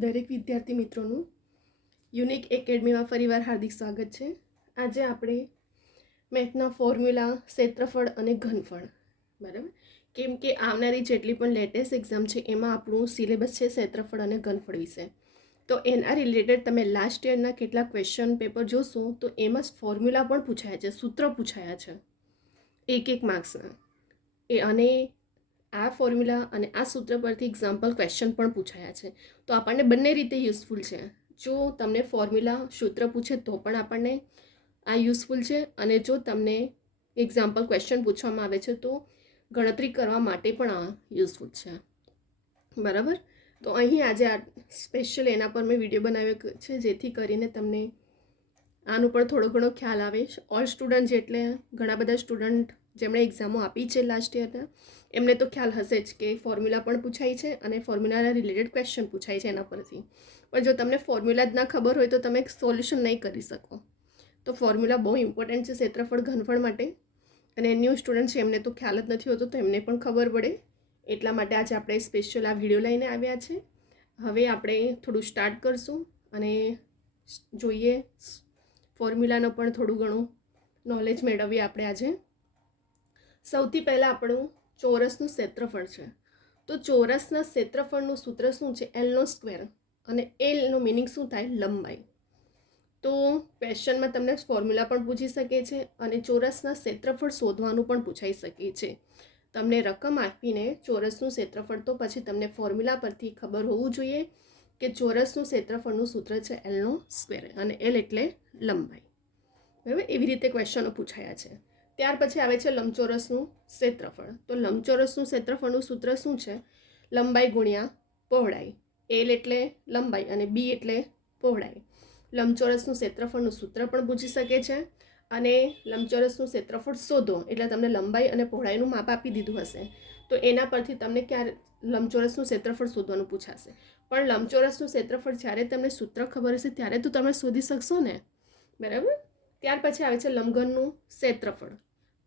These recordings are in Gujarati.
દરેક વિદ્યાર્થી મિત્રોનું યુનિક એકેડમીમાં ફરીવાર હાર્દિક સ્વાગત છે. આજે આપણે મેથના ફોર્મ્યુલા, ક્ષેત્રફળ અને ઘનફળ, બરાબર, કેમ કે આવનારી જેટલી પણ લેટેસ્ટ એક્ઝામ છે એમાં આપણું સિલેબસ છે ક્ષેત્રફળ અને ઘનફળ વિશે. તો એના રિલેટેડ તમે લાસ્ટ યરના કેટલાક ક્વેશ્ચન પેપર જોશો તો એમાં જ ફોર્મ્યુલા પણ પૂછાયા છે, સૂત્ર પૂછાયા છે એક માર્ક્સના. અને આ ફોર્મ્યુલા અને આ સૂત્ર પરથી એક્ઝામ્પલ ક્વેશ્ચન પણ પૂછાયા છે. તો આપણને બંને રીતે યુઝફુલ છે. જો તમને ફોર્મ્યુલા સૂત્ર પૂછે તો પણ આપણને આ યુઝફુલ છે, અને જો તમને એક્ઝામ્પલ ક્વેશ્ચન પૂછવામાં આવે છે તો ગણતરી કરવા માટે પણ આ યુઝફુલ છે, બરાબર. તો અહીં આજે આ સ્પેશિયલ એના પર મેં વિડીયો બનાવ્યો છે જેથી કરીને તમને આનું પણ થોડો ઘણો ખ્યાલ આવે. ઓલ સ્ટુડન્ટ જેટલે ઘણા બધા સ્ટુડન્ટ જેમણે એક્ઝામો આપી છે લાસ્ટ યરના, એમને તો ખ્યાલ હશે જ કે ફોર્મ્યુલા પણ પૂછાય છે અને ફોર્મ્યુલાના રિલેટેડ ક્વેશ્ચન પૂછાય છે એના પરથી. પણ જો તમને ફોર્મ્યુલા જ ના ખબર હોય તો તમે સોલ્યુશન નહીં કરી શકો. તો ફોર્મ્યુલા બહુ ઇમ્પોર્ટન્ટ છે ક્ષેત્રફળ ઘનફળ માટે, અને ન્યૂ સ્ટુડન્ટ છે એમને તો ખ્યાલ જ નથી હોતો, તો એમને પણ ખબર પડે એટલા માટે આજે આપણે સ્પેશિયલ આ વિડીયો લઈને આવ્યા છે. હવે આપણે થોડું સ્ટાર્ટ કરશું અને જોઈએ ફોર્મ્યુલાનો પણ થોડું ઘણું નોલેજ મેળવીએ આપણે આજે. સૌથી પહેલાં આપણું ચોરસનું ક્ષેત્રફળ છે. તો ચોરસના ક્ષેત્રફળનું સૂત્ર શું છે? એલનો સ્ક્વેર. અને એલનો મિનિંગ શું થાય? લંબાઈ. તો ક્વેશ્ચનમાં તમને ફોર્મ્યુલા પણ પૂછી શકે છે અને ચોરસના ક્ષેત્રફળ શોધવાનું પણ પૂછાઈ શકે છે. તમને રકમ આપીને ચોરસનું ક્ષેત્રફળ, તો પછી તમને ફોર્મ્યુલા પરથી ખબર હોવું જોઈએ કે ચોરસનું ક્ષેત્રફળનું સૂત્ર છે એલનો સ્ક્વેર, અને એલ એટલે લંબાઈ, બરાબર. એવી રીતે ક્વેશ્ચનો પૂછાયા છે. ત્યાર પછી આવે છે લંબચોરસનું ક્ષેત્રફળ. તો લંબચોરસનું ક્ષેત્રફળનું સૂત્ર શું છે? લંબાઈ ગુણ્યા પહોળાઈ. એલ એટલે લંબાઈ અને બી એટલે પહોળાઈ. લંબચોરસનું ક્ષેત્રફળનું સૂત્ર પણ પૂછી શકે છે, અને લંબચોરસનું ક્ષેત્રફળ શોધો એટલે તમને લંબાઈ અને પહોળાઈનું માપ આપી દીધું હશે તો એના પરથી તમને ક્યારે લંબચોરસનું ક્ષેત્રફળ શોધવાનું પૂછાશે. પણ લંબચોરસનું ક્ષેત્રફળ જ્યારે તમને સૂત્ર ખબર હશે ત્યારે તો તમે શોધી શકશો ને, બરાબર. ત્યાર પછી આવે છે લંબઘનનું ક્ષેત્રફળ.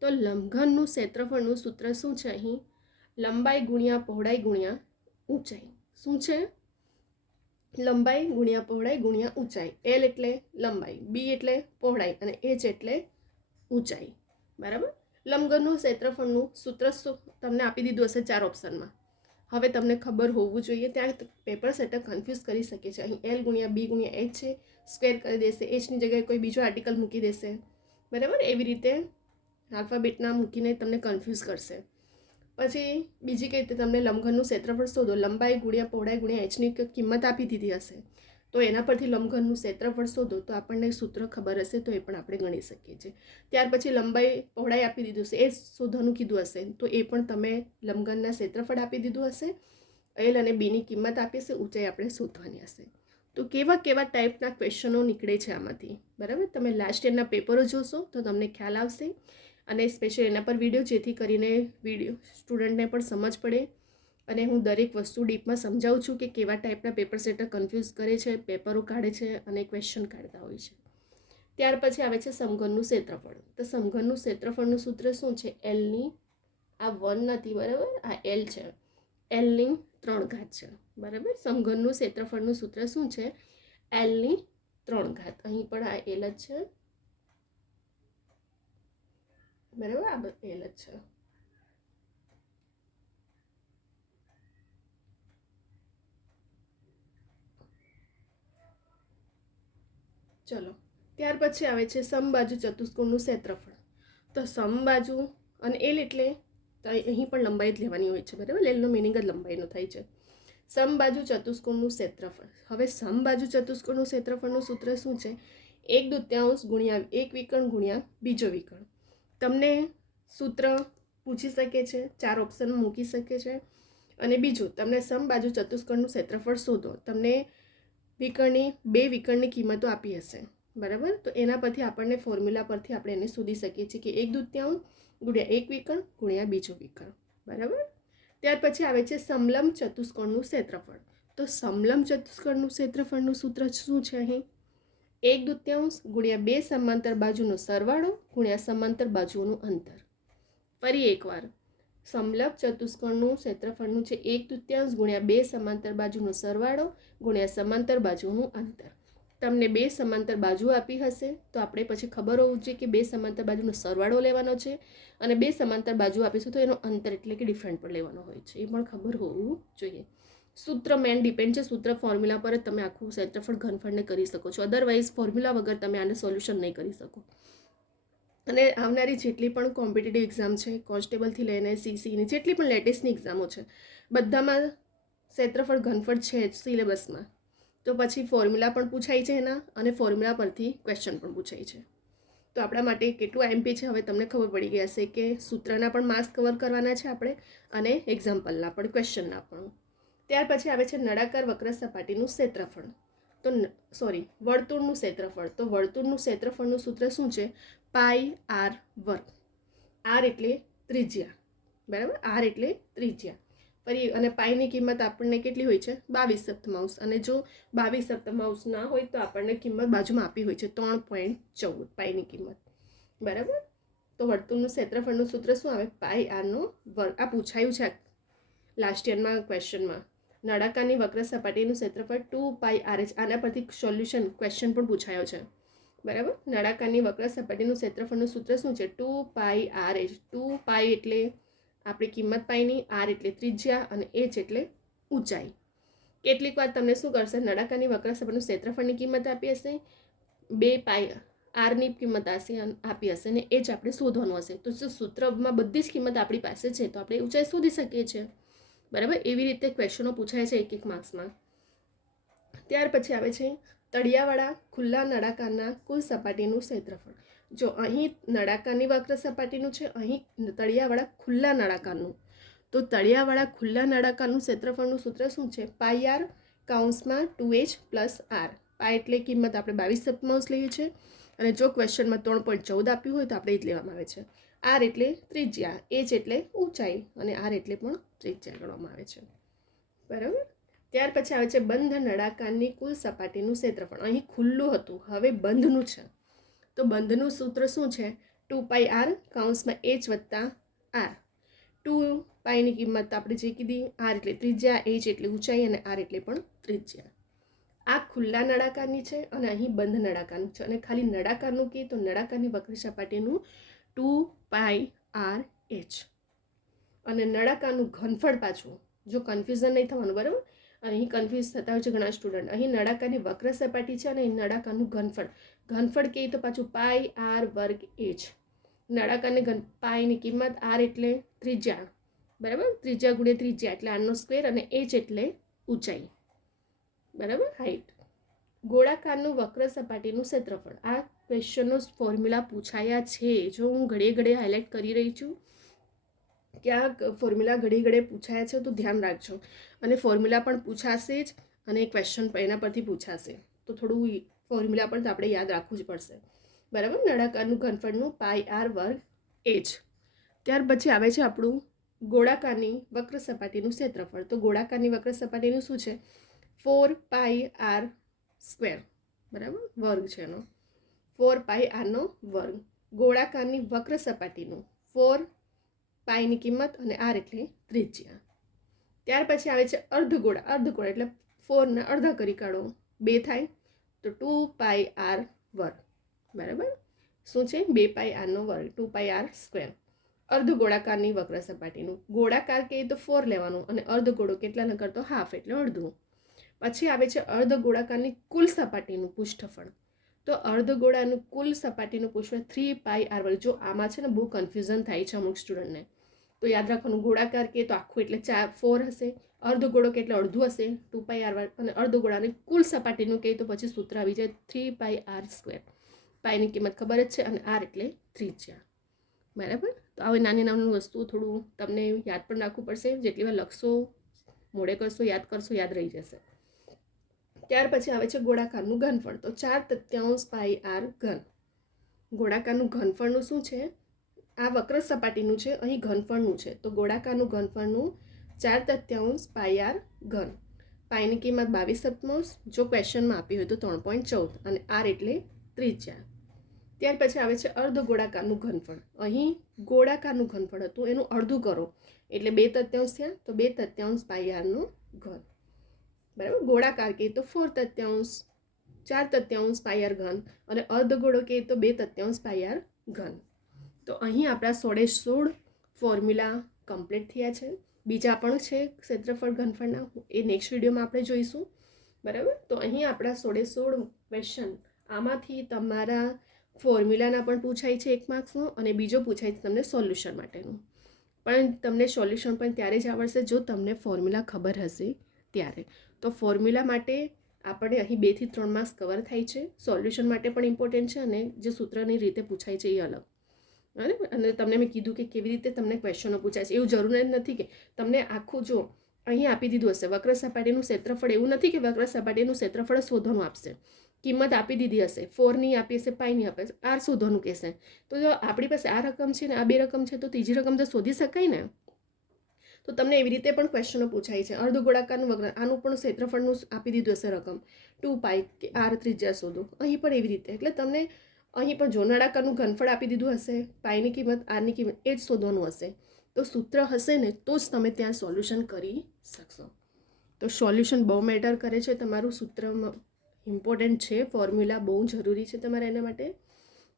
તો લંબઘનનું ક્ષેત્રફળનું સૂત્ર શું છે? અહીં લંબાઈ ગુણ્યા પહોળાઈ ગુણ્યા ઊંચાઈ. શું છે? લંબાઈ ગુણ્યા પહોળાઈ ગુણ્યા ઊંચાઈ. એલ એટલે લંબાઈ, બી એટલે પહોળાઈ અને એચ એટલે ઊંચાઈ, બરાબર. લંબઘનનું ક્ષેત્રફળનું સૂત્ર તમને આપી દીધું હશે 4 ઓપ્શનમાં. હવે તમને ખબર હોવું જોઈએ, ત્યાં પેપર સેટર કન્ફ્યુઝ કરી શકે છે. અહીં એલ ગુણ્યા બી ગુણ્યા એચ છે, સ્ક્વેર કરી દેશે, એચની જગ્યાએ કોઈ બીજો આર્ટિકલ મૂકી દેશે, બરાબર. એવી રીતે આલ્ફાબેટના મૂકીને તમને કન્ફ્યુઝ કરશે. પછી બીજી કઈ રીતે તમને લંબઘનનું ક્ષેત્રફળ શોધો. લંબાઈ ગુણ્યા પહોળાઈ ગુણ્યા એચની કિંમત આપી દીધી હશે તો એના પરથી લંબઘનનું ક્ષેત્રફળ શોધો, તો આપણને સૂત્ર ખબર હશે તો એ પણ આપણે ગણી શકીએ છીએ. ત્યાર પછી લંબાઈ પહોળાઈ આપી દીધું હશે, એ શોધવાનું કીધું હશે તો એ પણ તમે લંબઘનના ક્ષેત્રફળ આપી દીધું હશે. એલ અને બીની કિંમત આપી હશે, ઊંચાઈ આપણે શોધવાની હશે. તો કેવા કેવા ટાઈપના ક્વેશ્ચનો નીકળે છે આમાંથી, બરાબર. તમે લાસ્ટ યરના પેપરો જોશો તો તમને ખ્યાલ આવશે, અને સ્પેશિયલ એના પર વિડીયો, જેથી કરીને સ્ટુડન્ટને પણ સમજ પડે. અને હું દરેક વસ્તુ ડીપમાં સમજાવું છું કે કેવા ટાઈપના પેપર સેટર કન્ફ્યુઝ કરે છે, પેપરો કાઢે છે અને ક્વેશ્ચન કાઢતા હોય છે. ત્યાર પછી આવે છે સમઘનનું ક્ષેત્રફળ. તો સમઘનનું ક્ષેત્રફળનું સૂત્ર શું છે? એલની, આ 1 નથી, બરાબર, આ એલ છે, એલની 3 ઘાત છે, બરાબર. સમઘનનું ક્ષેત્રફળનું સૂત્ર શું છે? એલની 3 ઘાત. અહીં પણ આ એલ જ છે, બરાબર, આ એલ જ છે. ચલો, ત્યાર પછી આવે છે સમબાજુ ચતુષ્કોણનું ક્ષેત્રફળ. તો સમબાજુ અને એલ એટલે અહીં પણ લંબાઈ જ લેવાની હોય છે, બરાબર. એલનો મિનિંગ જ લંબાઈનો થાય છે. સમબાજુ ચતુષ્કોણનું ક્ષેત્રફળ. હવે સમબાજુ ચતુષ્કોણનું ક્ષેત્રફળનું સૂત્ર શું છે? 1/2 ગુણ્યા એક વિકર્ણ ગુણ્યા બીજો વિકર્ણ. તમને સૂત્ર પૂછી શકે છે, 4 ઓપ્શન મૂકી શકે છે. અને બીજું, તમને સમબાજુ ચતુષ્કોણનું ક્ષેત્રફળ શોધો. તમને વિકર્ણની 2 વિકર્ણની કિંમતો આપી હશે, બરાબર. તો એના પરથી આપણને ફોર્મ્યુલા પરથી આપણે એને શોધી શકીએ છીએ કે 1/2 ગુણ્યા એક વિકર્ણ ગુણ્યા બીજો વિકર્ણ, બરાબર. ત્યાર પછી આવે છે સમલંબ ચતુષ્કોણનું ક્ષેત્રફળ. તો સમલંબ ચતુષ્કોણનું ક્ષેત્રફળનું સૂત્ર શું છે? અહીં 1/2 ગુણ્યા 2 સમાંતર બાજુનો સરવાળો ગુણ્યા સમાંતર બાજુઓનું અંતર. ફરી એકવાર, સમલંબ ચતુષ્કોણનું ક્ષેત્રફળનું છે 1/3 ગુણ્યા 2 સમાંતર બાજુનો સરવાળો ગુણ્યા સમાંતર બાજુનું અંતર. તમને 2 સમાંતર બાજુ આપી હશે તો આપણે પછી ખબર હોવું જોઈએ કે 2 સમાંતર બાજુનો સરવાળો લેવાનો છે અને 2 સમાંતર બાજુ આપીશું તો એનો અંતર એટલે કે ડિફરન્ટ પણ લેવાનો હોય છે, એ પણ ખબર હોવું જોઈએ. સૂત્ર મેન ડિપેન્ડ છે, સૂત્ર ફોર્મ્યુલા પર જ તમે આખું ક્ષેત્રફળ ઘનફળને કરી શકો છો, અદરવાઇઝ ફોર્મ્યુલા વગર તમે આને સોલ્યુશન નહીં કરી શકો. અને આવનારી જેટલી પણ કોમ્પિટિટિવ એક્ઝામ છે, કોન્સ્ટેબલથી લઈને સીસીની જેટલી પણ લેટેસ્ટની એક્ઝામો છે, બધામાં ક્ષેત્રફળ ઘનફળ છે જ સિલેબસમાં. તો પછી ફોર્મ્યુલા પણ પૂછાય છે એના અને ફોર્મ્યુલા પરથી ક્વેશ્ચન પણ પૂછાય છે. તો આપણા માટે કેટલું એમપી છે હવે તમને ખબર પડી ગઈ હશે કે સૂત્રના પણ માર્ક્સ કવર કરવાના છે આપણે અને એક્ઝામ્પલના પણ ક્વેશ્ચનના પણ. ત્યાર પછી આવે છે નળાકાર વક્ર સપાટીનું ક્ષેત્રફળ. તો વર્તુળનું ક્ષેત્રફળ. તો વર્તુળનું ક્ષેત્રફળનું સૂત્ર શું છે? પાઈ આર વર્ગ. આર એટલે ત્રિજ્યા, બરાબર, આર એટલે ત્રિજ્યા. ફરી અને પાઈની કિંમત આપણને કેટલી હોય છે? 22/7 અને જો 22/7 ના હોય તો આપણને કિંમત બાજુમાં આપી હોય છે 3.14 પાઈની કિંમત, બરાબર. તો વર્તુળનું ક્ષેત્રફળનું સૂત્ર શું આવે? પાઈ આરનો વર્ગ. આ પૂછાયું છે લાસ્ટ યરમાં ક્વેશ્ચનમાં. નળાકારની વક્ર સપાટીનું ક્ષેત્રફળ 2πRh. આના પરથી સોલ્યુશન ક્વેશ્ચન પણ પૂછાયો છે, બરાબર. નળાકારની વક્ર સપાટીનું ક્ષેત્રફળનું સૂત્ર શું છે? 2πRh. 2π એટલે આપણી કિંમત પાઈની, આર એટલે ત્રિજ્યા અને એચ એટલે ઊંચાઈ. કેટલીક વાર તમને શું કરશે? નળાકારની વક્ર સપાટીનું ક્ષેત્રફળની કિંમત આપી હશે, 2π આરની કિંમત આપી હશે અને એચ આપણે શોધવાનું હશે. તો જો સૂત્રમાં બધી જ કિંમત આપણી પાસે છે તો આપણે ઊંચાઈ શોધી શકીએ છીએ, બરાબર. એવી રીતે ક્વેશ્ચનો પૂછાય છે એક માર્ક્સમાં. ત્યાર પછી આવે છે તળિયાવાળા ખુલ્લા નળાકારના કુલ સપાટીનું ક્ષેત્રફળ. જો અહીં નળાકારની વક્ર સપાટીનું છે, અહીં તળિયાવાળા ખુલ્લા નળાકારનું. તો તળિયાવાળા ખુલ્લા નળાકારનું ક્ષેત્રફળનું સૂત્ર શું છે? પાઈ આર કૌંસમાં 2h + r. પાઈ એટલે કિંમત આપણે 22/7 લઈએ છીએ અને જો ક્વેશ્ચનમાં 3.14 આપ્યું હોય તો આપણે એ જ લેવામાં આવે છે. આર એટલે ત્રિજ્યા, એચ એટલે ઊંચાઈ અને આર એટલે પણ ત્રિજ્યા ગણવામાં આવે છે, બરાબર. ત્યાર પછી આવે છે બંધ નળાકારની કુલ સપાટીનું ક્ષેત્રફળ. અહીં ખુલ્લું હતું, હવે બંધનું છે. તો બંધનું સૂત્ર શું છે? 2πr કૌંસમાં h + r. 2πની કિંમત આપણે જે કીધી, આર એટલે ત્રિજ્યા, એચ એટલે ઊંચાઈ અને આર એટલે પણ ત્રિજ્યા. આ ખુલ્લા નળાકારની છે અને અહીં બંધ નળાકારનું છે. અને ખાલી નળાકારનું કહે તો નળાકારની વક્ર સપાટીનું 2πRh. અને નળાકારનું ઘનફળ પાછું, જો કન્ફ્યુઝન નહીં થવાનું, બરાબર. અહીં કન્ફ્યુઝ થતા હોય છે ઘણા સ્ટુડન્ટ. અહીં નળાકારની વક્ર સપાટી છે અને અહીં નળાકારનું ઘનફળ કહે તો પાછું પાઈ આર વર્ગ એચ. નળાકારની પાઈની કિંમત, આર એટલે ત્રિજ્યા, બરાબર, ત્રિજ્યા ગુણ્યા ત્રિજ્યા એટલે આરનો સ્ક્વેર અને એચ એટલે ઊંચાઈ, બરાબર, હાઈટ. ગોળાકારનું વક્ર સપાટીનું ક્ષેત્રફળ. આ ક્વેશ્ચનનો ફોર્મ્યુલા પૂછાયા છે. જો હું ઘડીએ ઘડીએ હાઇલાઇટ કરી રહી છું કે આ ફોર્મ્યુલા ઘડીએ ઘડીએ પૂછાયા છે તો ધ્યાન રાખજો. અને ફોર્મ્યુલા પણ પૂછાશે જ અને ક્વેશ્ચન એના પરથી પૂછાશે તો થોડું ફોર્મ્યુલા પણ આપણે યાદ રાખવું જ પડશે, બરાબર. નળાકારનું ઘનફળનું પાઈ આર વર્ગ એચ. ત્યાર પછી આવે છે આપણું ગોળાકારની વક્ર સપાટીનું ક્ષેત્રફળ. તો ગોળાકારની વક્ર સપાટીનું શું છે? 4πr², બરાબર, વર્ગ છે એનો, 4πrનો વર્ગ. ગોળાકારની વક્ર સપાટીનું 4 પાઈની કિંમત અને આર એટલે ત્રિજ્યા. ત્યાર પછી આવે છે અર્ધગોળા એટલે 4ના અડધા કરી કાઢો, 2 થાય તો 2πr², બરાબર. શું છે? 2πrનો વર્ગ, 2πr². અર્ધગોળાકારની વક્ર સપાટીનું. ગોળાકાર કહે તો 4 લેવાનું અને અર્ધગોળો કેટલા કરતો? હાફ એટલે અડધું. પછી આવે છે અર્ધગોળાકારની કુલ સપાટીનું પૃષ્ઠફળ. તો અર્ધગોળાનું કુલ સપાટીનું પૃષ્ઠફળ 3πr². જો આમાં છે ને બહુ કન્ફ્યુઝન થાય છે અમુક સ્ટુડન્ટને, તો યાદ રાખવાનું ગોળાકાર કે તો આખું એટલે 4 હશે, અર્ધગોળો કે એટલે અડધું હશે 2πr² અને અર્ધગોળાની કુલ સપાટીનું કહે તો પછી સૂત્ર આવી જાય 3πr². પાઈની કિંમત ખબર જ છે અને આર એટલે ત્રિજ્યા, બરાબર. તો આવી નાની નાની વસ્તુ થોડું તમને યાદ પણ રાખવું પડશે. જેટલી વાર લખશો, મોડે કરશો, યાદ કરશો, યાદ રહી જશે. ત્યાર પછી આવે છે ગોળાકારનું ઘનફળ. તો 4/3 પાઈ આર ઘન. ગોળાકારનું ઘનફળનું શું છે? આ વક્ર સપાટીનું છે, અહીં ઘનફળનું છે. તો ગોળાકારનું ઘનફળનું 4/3 પાઈ આર ઘન. પાઈની કિંમત 22/7, જો ક્વેશ્ચનમાં આપી હોય તો 3.14 અને આર એટલે ત્રિજ્યા. ત્યાર પછી આવે છે અર્ધ ગોળાકારનું ઘનફળ. અહીં ગોળાકારનું ઘનફળ હતું, એનું અડધું કરો એટલે 2 તૃતીયાંશ થયા, તો 2 તૃતીયાંશ પાઈ આરનો ઘન, બરાબર. ગોળાકાર કહે તો 4 તૃતીયાંશ, 4 તૃતીયાંશ પાઈ આર ઘન, અને અર્ધગોળો કહે તો 2 તૃતીયાંશ પાઈ આર ઘન. તો અહીં આપણા 16 ફોર્મ્યુલા કમ્પ્લીટ થયા છે. બીજા પણ છે ક્ષેત્રફળ ઘનફળના, એ નેક્સ્ટ વિડીયોમાં આપણે જોઈશું, બરાબર. તો અહીં આપણા 16 ક્વેશ્ચન, આમાંથી તમારા ફોર્મ્યુલાના પણ પૂછાય છે 1 માર્ક્સનો, અને બીજો પૂછાય છે તમને સોલ્યુશન માટેનું. પણ તમને સોલ્યુશન પણ ત્યારે જ આવડશે જો તમને ફોર્મ્યુલા ખબર હશે ત્યારે. તો ફોર્મ્યુલા માટે આપણે અહીં 2 થી 3 માર્ક્સ કવર થાય છે. સોલ્યુશન માટે પણ ઇમ્પોર્ટન્ટ છે, અને જે સૂત્રની રીતે પૂછાય છે એ અલગ. બરાબર. અને તમને મેં કીધું કે કેવી રીતે તમને ક્વેશ્ચનો પૂછાય છે. એવું જરૂરી નથી કે તમને આખું જો અહીં આપી દીધું હશે વક્ર સપાટીનું ક્ષેત્રફળ, એવું નથી કે વક્ર સપાટીનું ક્ષેત્રફળ શોધવાનું આપશે, કિંમત આપી દીધી હશે, 4ની આપી હશે, પાઈની આપે છે, આર શોધવાનું કહેશે. તો જો આપણી પાસે આ રકમ છે ને આ 2 રકમ છે, તો ત્રીજી રકમ તો શોધી શકાય ને. તો તમને એવી રીતે પણ ક્વેશ્ચનો પૂછાય છે. અર્ધગોળાકારનું વક્ર, આનું પણ ક્ષેત્રફળનું આપી દીધું હશે રકમ 2 પાઈ, કે આર ત્રિજ્યા શોધો, અહીં પણ એવી રીતે. એટલે તમને અહીં પણ જો નળાકારનું ઘનફળ આપી દીધું હશે, પાઈની કિંમત, આરની કિંમત, એ જ શોધવાનું હશે. તો સૂત્ર હશે ને તો જ તમે ત્યાં સોલ્યુશન કરી શકશો. તો સોલ્યુશન બહુ મેટર કરે છે, તમારું સૂત્રમાં ઇમ્પોર્ટન્ટ છે, ફોર્મ્યુલા બહુ જરૂરી છે તમારે એના માટે,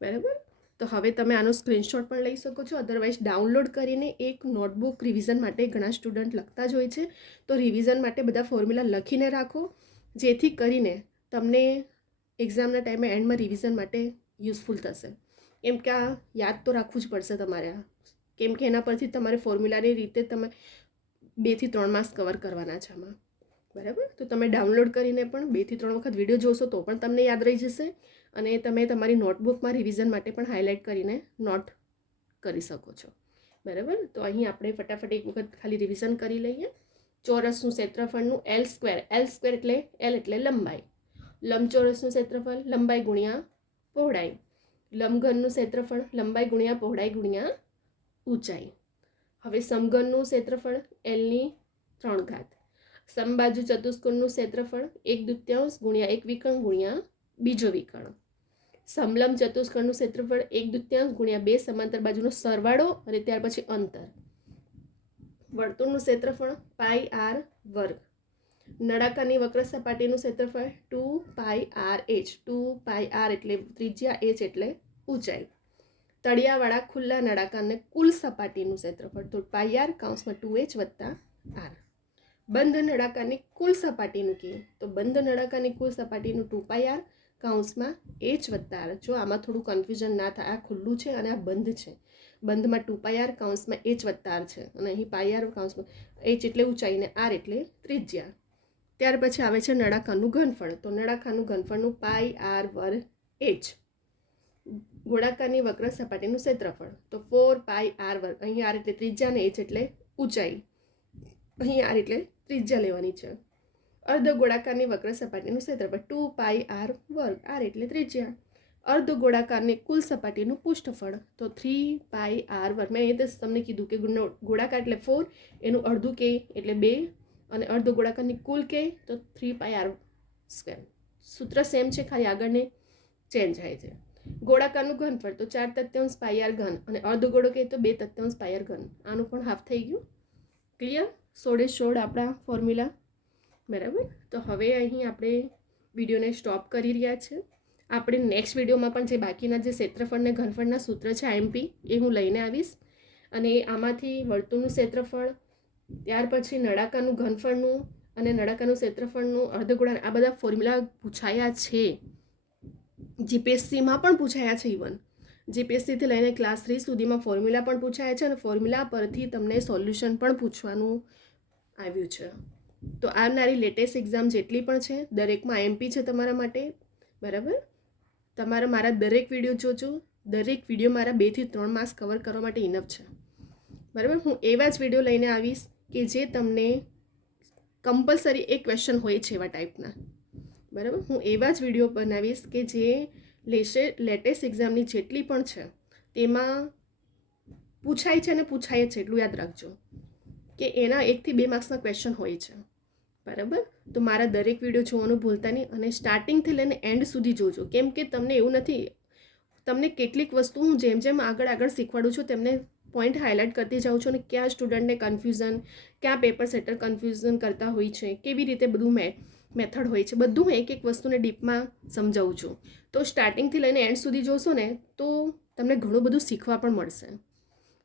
બરાબર. તો હવે તમે આનો સ્ક્રીનશોટ પણ લઈ શકો છો, અધરવાઇઝ ડાઉનલોડ કરીને એક નોટબુક રિવિઝન માટે ઘણા સ્ટુડન્ટ લખતા જ હોય છે, તો રિવિઝન માટે બધા ફોર્મ્યુલા લખીને રાખો, જેથી કરીને તમને એક્ઝામના ટાઈમે એન્ડમાં રિવિઝન માટે યુઝફુલ થશે. કેમ કે આ યાદ તો રાખવું જ પડશે તમારે, કેમ કે એના પરથી તમારે ફોર્મ્યુલાની રીતે તમે 2 થી 3 માર્ક્સ કવર કરવાના છે આમાં, બરાબર. તો તમે ડાઉનલોડ કરીને પણ 2 થી 3 વખત વિડીયો જોશો તો પણ તમને યાદ રહી જશે, અને તમે તમારી નોટબુકમાં રિવિઝન માટે પણ હાઇલાઇટ કરીને નોટ કરી શકો છો, બરાબર. તો અહીં આપણે ફટાફટ એક વખત ખાલી રિવિઝન કરી લઈએ. ચોરસનું ક્ષેત્રફળનું L સ્ક્વેર એટલે L એટલે લંબાઈ, લંબચોરસનું ક્ષેત્રફળ લંબાઈ ગુણ્યા પહોળાઈ, લંબઘનનું ક્ષેત્રફળ લંબાઈ ગુણ્યા પહોળાઈ ગુણ્યા ઊંચાઈ. હવે સમઘનનું ક્ષેત્રફળ Lની 3 ઘાત, સમબાજુ ચતુષ્કોણનું ક્ષેત્રફળ 1/2 ગુણ્યા 1 વિકર્ણ ગુણ્યા બીજો વિકર્ણ, સમલંબ ચતુષ્કોણનું ક્ષેત્રફળ 1/2 ગુણ્યા 2 સમાંતર બાજુનો સરવાળો અને ત્યાર પછી અંતર, વર્તુળનું ક્ષેત્રફળ પાઈ આર વર્ગ, નળાકારની વક્ર સપાટીનું ક્ષેત્રફળ 2 પાઈ આર h, 2 પાઈ આર એટલે ત્રિજ્યા, h એટલે ઊંચાઈ, તળિયાવાળા ખુલ્લા નળાકારને કુલ સપાટીનું ક્ષેત્રફળ તો પાઈ આર કૌંસમાં 2h વત્તા આર, બંધ નળાકારની કુલ સપાટીનું કહીએ તો બંધ નળાકારની કુલ સપાટીનું 2 પાઈ આર કૌંસમાં h વત્તા આર. જો આમાં થોડું કન્ફ્યુઝન ના થાય, આ ખુલ્લું છે અને આ બંધ છે, બંધમાં 2 પાઈ આર કૌંસમાં h વત્તા આર છે, અને અહીં પાઈ આર કૌંસમાં h એટલે ઊંચાઈ ને આર એટલે ત્રિજ્યા. ત્યાર પછી આવે છે નળાકારનું ઘનફળ, તો નળાકારનું ઘનફળનું પાઈ આર વર્ગ h, ગોળાકારની વક્ર સપાટીનું ક્ષેત્રફળ તો 4 પાઈ આર વર્ગ, અહીં આર એટલે ત્રિજ્યા ને h એટલે ઊંચાઈ, અહીં આર એટલે ત્રિજ્યા લેવાની છે. અર્ધ ગોળાકારની વક્ર સપાટીનું ક્ષેત્રફળ 2 પાઈ આર વર્ગ, આર એટલે ત્રિજ્યા, અર્ધ ગોળાકારની કુલ સપાટીનું પૃષ્ઠફળ તો 3 પાઈ આર વર્ગ. મેં એ તો તમને કીધું કે ગોળાકાર એટલે 4, એનું અડધું કે એટલે 2, અને અર્ધ ગોળાકારની કુલ કે તો 3 પાઈ આર સ્ક્વેર. સૂત્ર સેમ છે, ખાલી આગળને ચેન્જ થાય છે. ગોળાકારનું ઘનફળ તો 4 તૃતીયાંશ પાઈ આર ઘન, અને અર્ધગોળો કહે તો 2 તૃતીયાંશ પાઈ આર ઘન. આનું પણ હાફ થઈ ગયું. ક્લિયર? 16 આપણા ફોર્મ્યુલા, બરાબર. તો હવે અહીં આપણે વિડીયોને સ્ટોપ કરી રહ્યા છે. આપણે નેક્સ્ટ વિડીયોમાં પણ જે બાકીના જે ક્ષેત્રફળ ને ઘનફળના સૂત્ર છે આઈએમપી, એ હું લઈને આવીશ, અને આમાંથી વર્તુળનું ક્ષેત્રફળ, ત્યાર પછી નળાકારનું ઘનફળનું અને નળાકારનું ક્ષેત્રફળનું, અર્ધગોળા, આ બધા ફોર્મ્યુલા પૂછાયા છે, જીપીએસસીમાં પણ પૂછાયા છે. ઇવન જીપીએસસીથી લઈને ક્લાસ 3 સુધીમાં ફોર્મ્યુલા પણ પૂછાયા છે, અને ફોર્મ્યુલા પરથી તમને સોલ્યુશન પણ પૂછવાનું આવ્યું છે. તો આવનારી લેટેસ્ટ એક્ઝામ જેટલી પણ છે દરેકમાં આઈએમપી છે તમારા માટે, બરાબર. તમારે મારા દરેક વિડીયો જોજો, દરેક વિડીયો મારા 2 થી 3 માર્ક્સ કવર કરવા માટે ઇનફ છે, બરાબર. હું એવા જ વિડીયો લઈને આવીશ કે જે તમને કમ્પલસરી એક ક્વેશ્ચન હોય છે એવા ટાઈપના, બરાબર. હું એવા જ વિડીયો બનાવીશ કે જે લેટેસ્ટ એક્ઝામની જેટલી પણ છે તેમાં પૂછાય છે અને પૂછાય છે, એટલું યાદ રાખજો કે એના 1 થી 2 માર્ક્સના ક્વેશ્ચન હોય છે, બરાબર. તો મારા દરેક વિડીયો જોવાનું ભૂલતા નહીં, અને સ્ટાર્ટિંગથી લઈને એન્ડ સુધી જોજો, કેમ કે તમને એવું નથી, તમને કેટલીક વસ્તુ હું જેમ જેમ આગળ શીખવાડું છું તેમને પોઈન્ટ હાઇલાઇટ કરતી જાઉં છું અને ક્યાં સ્ટુડન્ટને કન્ફ્યુઝન, ક્યાં પેપર સેટર કન્ફ્યુઝન કરતા હોય છે, કેવી રીતે બધું મેથડ હોય છે, બધું હું એક એક વસ્તુને ડીપમાં સમજાવું છું. તો સ્ટાર્ટિંગથી લઈને એન્ડ સુધી જોશો ને તો તમને ઘણું બધું શીખવા પણ મળશે.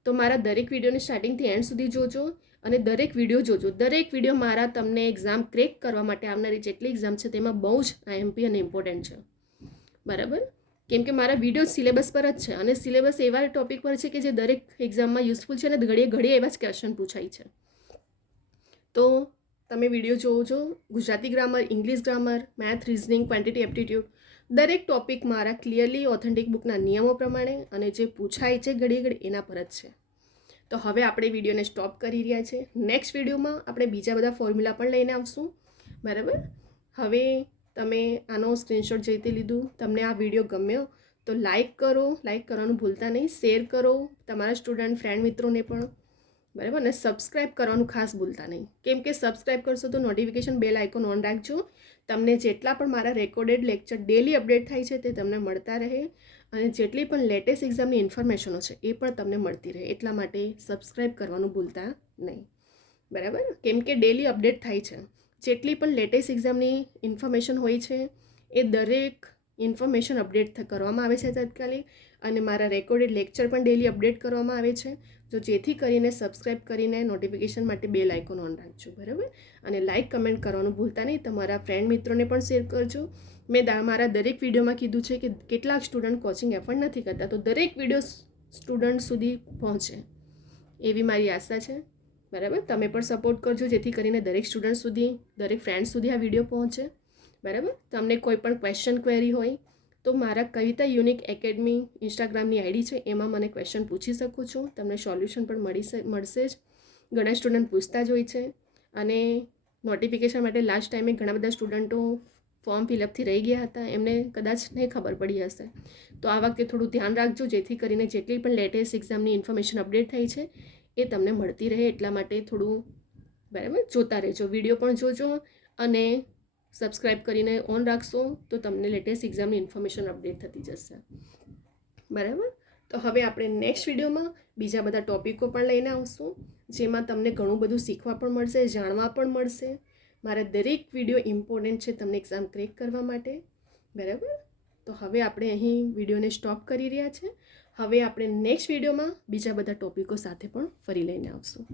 તો મારા દરેક વિડીયોને સ્ટાર્ટિંગથી એન્ડ સુધી જોજો અને દરેક વિડીયો જોજો. દરેક વિડીયો મારા તમને એક્ઝામ ક્રેક કરવા માટે આવનારી જેટલી એક્ઝામ છે તેમાં બહુ જ IMP અને ઇમ્પોર્ટન્ટ છે, બરાબર. કેમ કે મારા વિડીયો સિલેબસ પર જ છે અને સિલેબસ એવા ટોપિક પર છે કે જે દરેક એક્ઝામમાં યુઝફુલ છે અને ઘડીએ એવા જ ક્વેશ્ચન પૂછાય છે. તો તમે વિડીયો જોજો. Gujarati grammar, English grammar, math, reasoning, quantity aptitude દરેક ટોપિક મારા ક્લિયરલી ઓથેન્ટિક બુકના નિયમો પ્રમાણે અને જે પૂછાય છે ઘડીએ એના પર જ છે. તો હવે આપણે વિડીયોને સ્ટોપ કરી રહ્યા છે. નેક્સ્ટ વિડીયોમાં આપણે બીજા બધા ફોર્મ્યુલા પણ લઈને આવશું, બરાબર. હવે તમે આનો સ્ક્રીનશોટ જોઈતી લીધું, તમને આ વિડીયો ગમ્યો તો લાઈક કરો, લાઈક કરવાનું ભૂલતા નહીં, શેર કરો તમારા સ્ટુડન્ટ ફ્રેન્ડ મિત્રોને પણ, બરાબર. અને સબસ્ક્રાઈબ કરવાનું ખાસ ભૂલતા નહીં, કેમ કે સબસ્ક્રાઈબ કરશો તો નોટિફિકેશન બેલ આઇકોન ઓન રાખજો. તમને જેટલા પણ મારા રેકોર્ડેડ લેક્ચર ડેલી અપડેટ થાય છે તે તમને મળતા રહે અને જેટલી પણ લેટેસ્ટ એક્ઝામની ઇન્ફોર્મેશનો છે એ પણ તમને મળતી રહે. એટલા માટે સબસ્ક્રાઈબ કરવાનું ભૂલતા નહીં, બરાબર. કેમ કે ડેલી અપડેટ થાય છે. જેટલી પણ લેટેસ્ટ એક્ઝામની ઇન્ફોર્મેશન હોય છે એ દરેક ઇન્ફોર્મેશન અપડેટ કરવામાં આવે છે તાત્કાલિક, અને મારા રેકોર્ડેડ લેક્ચર પણ ડેલી અપડેટ કરવામાં આવે છે. જો જેથી કરીને સબસ્ક્રાઈબ કરીને નોટિફિકેશન માટે બેલ આઇકોન ઓન રાખજો, બરાબર. અને લાઇક કમેન્ટ કરવાનું ભૂલતા નહીં. તમારા ફ્રેન્ડ મિત્રોને પણ શેર કરજો. મેં મારા દરેક વિડીયોમાં કીધું છે કે કેટલાક સ્ટુડન્ટ કોચિંગ એફર્ટ નથી કરતા, તો દરેક વિડીયો સ્ટુડન્ટ સુધી પહોંચે એવી મારી આશા છે, બરાબર. તમે પણ સપોર્ટ કરજો જેથી કરીને દરેક સ્ટુડન્ટ સુધી, દરેક ફ્રેન્ડ સુધી આ વિડીયો પહોંચે, બરાબર. તમને કોઈ પણ ક્વેશ્ચન ક્વેરી હોય તો મારા કવિતા યુનિક એકેડમી ઇન્સ્ટાગ્રામની આઈડી છે, એમાં મને ક્વેશ્ચન પૂછી શકું છું. તમને સોલ્યુશન પણ મળશે જ. ઘણા સ્ટુડન્ટ પૂછતા જ હોય છે અને નોટિફિકેશન માટે લાસ્ટ ટાઈમે ઘણા બધા સ્ટુડન્ટો ફોર્મ ફિલઅપથી રહી ગયા હતા, એમને કદાચ નહીં ખબર પડી હશે. તો આ વખતે થોડું ધ્યાન રાખજો જેથી કરીને જેટલી પણ લેટેસ્ટ એક્ઝામની ઇન્ફોર્મેશન અપડેટ થઈ છે એ તમને મળતી રહે. એટલા માટે થોડું, બરાબર, જોતા રહેજો. વિડીયો પણ જોજો અને સબસ્ક્રાઈબ કરીને ઓન રાખશો તો તમને લેટેસ્ટ એક્ઝામની ઇન્ફોર્મેશન અપડેટ થતી જશે, બરાબર. તો હવે આપણે નેક્સ્ટ વિડીયોમાં બીજા બધા ટોપિકો પણ લઈને આવશું જેમાં તમને ઘણું બધું શીખવા પણ મળશે, જાણવા પણ મળશે. મારા દરેક વિડીયો ઇમ્પોર્ટન્ટ છે તમને એક્ઝામ ક્રેક કરવા માટે, બરાબર. તો હવે આપણે અહીં વિડીયોને સ્ટોપ કરી રહ્યા છે. હવે આપણે નેક્સ્ટ વિડીયોમાં બીજા બધા ટોપિકો સાથે પણ ફરી લઈને આવશું.